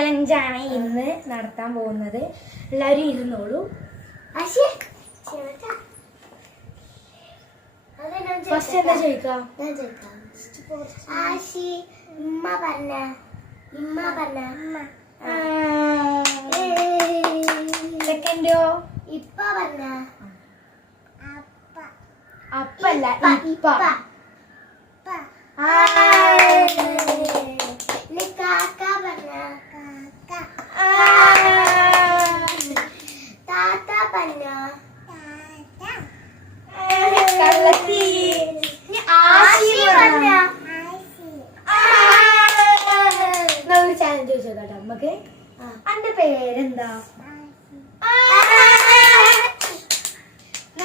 ചലഞ്ചാണ് ഇന്ന് നടത്താൻ പോകുന്നത്. എല്ലാവരും ഇരുന്നോളൂ. ഫസ്റ്റ് എന്താ ചോദിക്കാം? സെക്കൻഡോ? അപ്പല്ല ഇപ്പ. ചാലഞ്ച് ചോദിച്ചോട്ടെ നമുക്ക്. അന്റെ പേരെന്താ?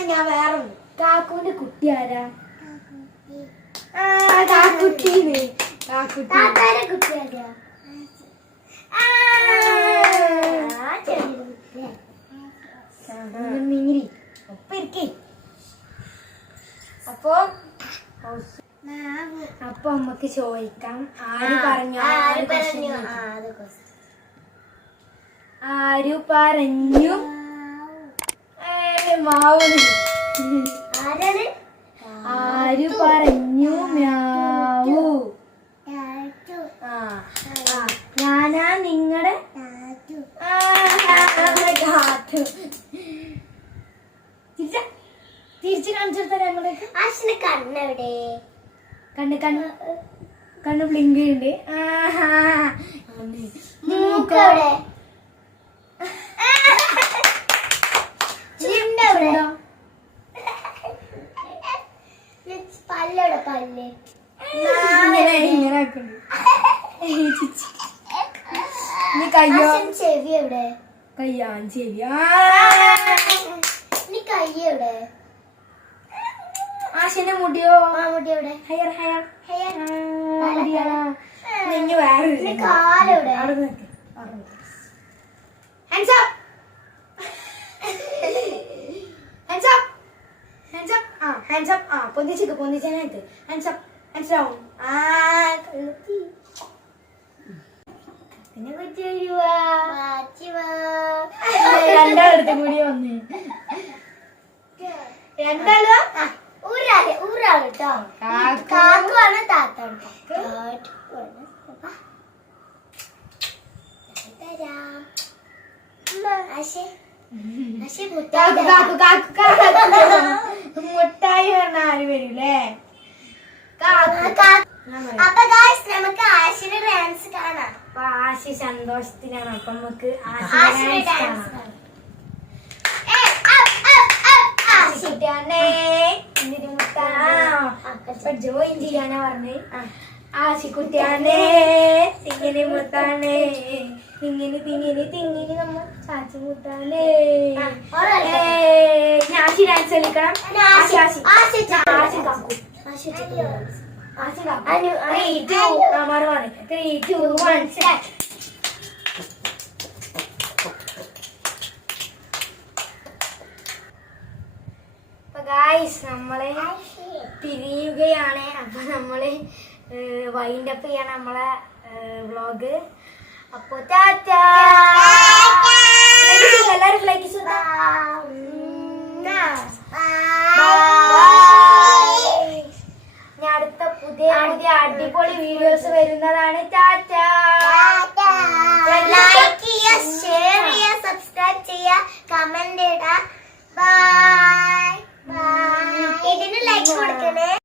ഞാൻ വേറെ കാക്കുവിന്റെ കുട്ടി ആരാ? കാക്കുട്ടീന്. കാക്കുട്ടാരെ കുട്ടി ആരാ? നീരി ഒപ്പ ഇരിക്കേ. അപ്പൊ നമുക്ക് ചോദിക്കാം. ആര് പറഞ്ഞു മാവ്? ആര് പറഞ്ഞു മ്യാവു? ഞാനാ നിങ്ങടെ തിരിച്ചു കാണിച്ചെടുത്താ ഞങ്ങളേക്ക്. കണ്ണെവിടെ? കണ്ണ് ബ്ലിങ്ക് ഉണ്ട്. മൂക്കവിടെ? പല്ലോടെ പല്ല് ഇങ്ങനെ കയ്യോ? ചെവി എവിടെ? കയ്യാ ചെവി. കയ്യെവിടെ? ആശിന്റെ മുടിയോ? മുടി എവിടെ? Hair hair hair. വേറെ കാലെവിടെ? Hands up. Hands up. Hands up. Hands up. പൊന്തിച്ചാനായിട്ട് ഹാൻഡ്സ് അപ്പ്. Hands down. പിന്നെ രണ്ടാളടുത്തും കൂടി വന്ന് രണ്ടാളോ? ഊരാള് കേട്ടോ. കാക്കുവാണ് താത്താണ്. മുട്ടായി പറഞ്ഞ ആര് വരൂലേ? അപ്പൊ നമുക്ക് ആശിയുടെ ഡാൻസ് കാണാം. അപ്പൊ ആശി സന്തോഷത്തിലാണ്. അപ്പൊ നമുക്ക് ജോയിൻ ചെയ്യാനാ പറഞ്ഞേ. ആശിക്കുട്ടിയാണേ തിങ്ങിനി മുത്താണേ തിങ്ങിനി തിങ്ങിനി തിങ്ങിനി നമ്മ ചാച്ചി മുത്താണേ. ആശി ഡാൻസ് കളിക്കണം. നമ്മളെ പിരിയുകയാണ്. അപ്പൊ നമ്മള് വൈൻഡ് അപ്പ് ചെയ്യാണ് നമ്മളെ വ്ളോഗ്. അപ്പൊ ടാറ്റാ. എല്ലാരും ലൈക്ക് ചെയ്താ. അടുത്ത പുതിയ പുതിയ അടിപൊളി വീഡിയോസ് വരുന്നതാണ്. ടാറ്റാ. ലൈക്ക് ചെയ്യുക, ഷെയർ